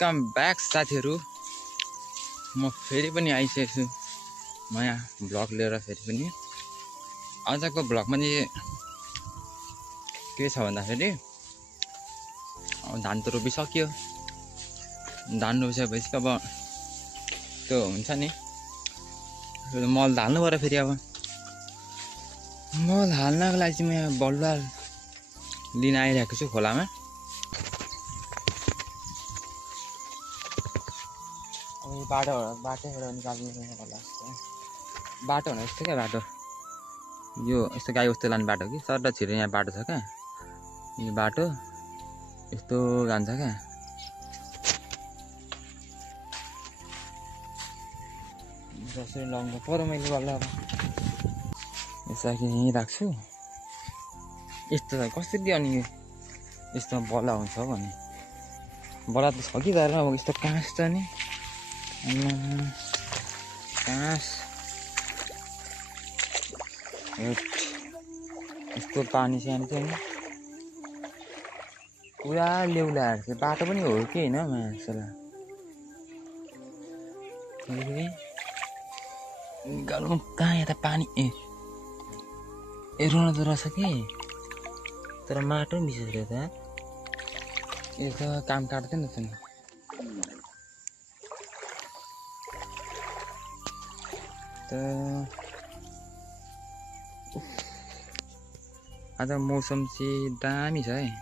Welcome back साथीहरू। म फेरि पनि आइसकेको छु नयाँ भ्लग लिएर। फेरि पनि आजको भ्लगमा चाहिँ के छ भन्दाखेरि धान त रोपिसक्यो। धान रोपिसकेपछि अब त्यो हुन्छ नि, मल हाल्नु पर्यो। फेरि अब मल हाल्नको लागि चाहिँ म यहाँ बलुवा लिन आइरहेको छु खोलामा। बाटोबाट निकाल्नु होला जस्तो बाटो हुन जस्तो क्या। बाटो यो यस्तो गाई बस्तु लाने बाटो कि सर छिटो यहाँ बाटो छ क्या। यो बाटो यस्तो जान्छ क्या। जसरी लगाउनु पर्यो मैले बल्ल। अब यसो यहीँ राख्छु। यस्तो त कसरी अनि यस्तोमा बल्ल हुन्छ भने बल्ल त छ कि तर अब यस्तो काँस छ नि, काँस यस्तो पानी सानो चाहिँ नि पुरा लेउलाहरू चाहिँ बाटो पनि हो कि होइन मान्छेलाई निकाल्नु कहाँ यता पानी रुन त रहेछ कि तर माटो पनि बिर्सेर त यो त काम काट्दैन त नि। आज मौसम चाहिँ दामी छ है,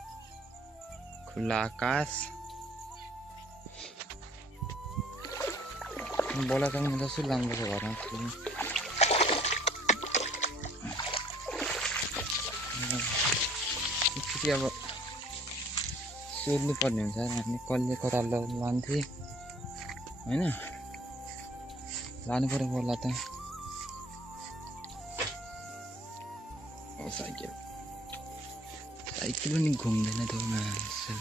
खुला आकाश। बोला त म जसरी लानुपर्छ घरमा फेरि अब सोध्नु पर्ने हुन्छ। हामी कसले कता लान्थे होइन, लानु पर्यो बोला त। साइकल पनि घुम्दैन त मान्छे।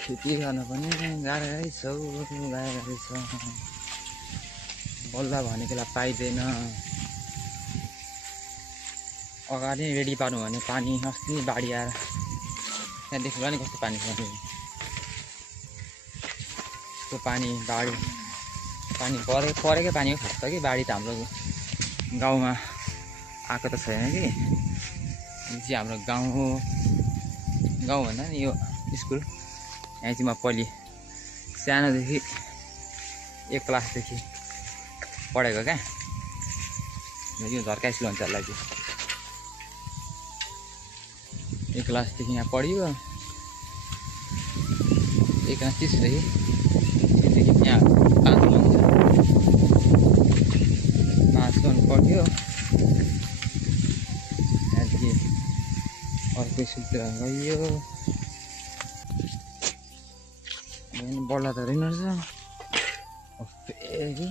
खेती गर्न पनि गाह्रो रहेछ, बल्ल भनेको बेला पाइँदैन। अगाडि रेडी पार्नु भने पानी अस्ति बाढी आएर त्यहाँ देख्नु नि कस्तो पानी छ। त्यो पानी बाढी पानी परेकै पानी हो खास कि। बाढी त हाम्रो गाउँमा आएको त छैन कि। यो चाहिँ हाम्रो गाउँ हो। गाउँ भन्दा नि यो स्कुल। यहाँ चाहिँ म पहिले सानोदेखि 1 क्लासदेखि पढेको क्या। यो झर्का स्कुल हुन्छ होला। 1 क्लासदेखि यहाँ पढ्यो। 1 क्लास 30 रह्यो। त्यहाँदेखि यहाँ 5 पढ्यो। त्यहाँदेखि अर्को स्कुलतिर गयो। बल्ल त रहेन रहेछ। फेरि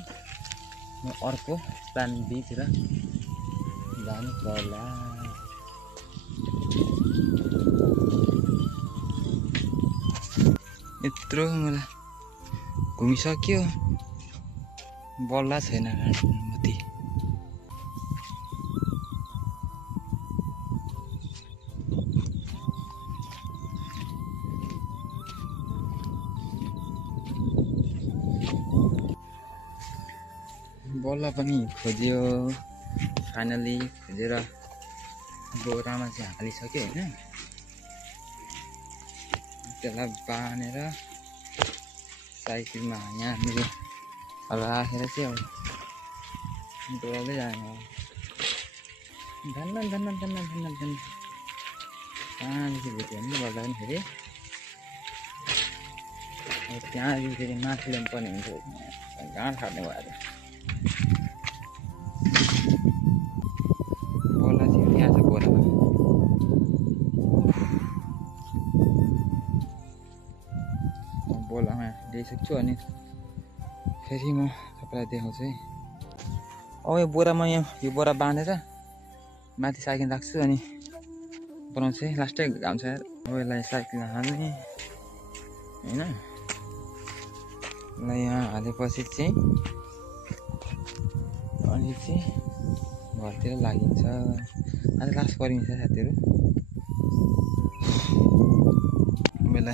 अर्को प्लान बीतिर जानु पर्ला। यत्रो मलाई घुमिसक्यो, बल्ला छैन मती। बल्ल पनि खोज्यो, फाइनली खोजेर बोरामा चाहिँ हालिसक्यो होइन। त्यसलाई बाँधेर साइकलमा यहाँ मेरो राखेर चाहिँ अब डोल्दै जाने हो। धन्न कहाँदेखि भेट्यो भने गर्दा पनि फेरि त्यहाँदेखि फेरि माथि ल्याउनु पर्ने हुन्छ। गाँठ खाट्ने भएर बोला चाहिँ यहाँ छ बोरामा। बोलामा ल्याइसक्छु अनि फेरि म तपाईँलाई देखाउँछु है। अब यो बोरामा यो बोरा बाँधेर माथि साइकल राख्छु अनि बनाउँछु है। लास्टै घाम छ यार। अब यसलाई साइकलमा हाल्ने होइन। ल यहाँ हालेपछि चाहिँ अनि चाहिँ घरतिर लागिन्छ। आज लास्ट परिन्छ साथीहरू। बेला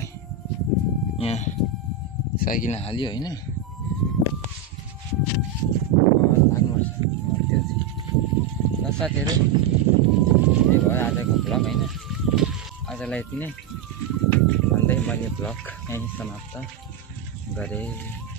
यहाँ साइकल हाल्यो होइन, लाग्नुपर्छ घरतिर चाहिँ। ल साथीहरू, त्यही भयो आजको भ्लग होइन। आजलाई यति नै भन्दै मैले भ्लग यहीँ समाप्त गरेँ।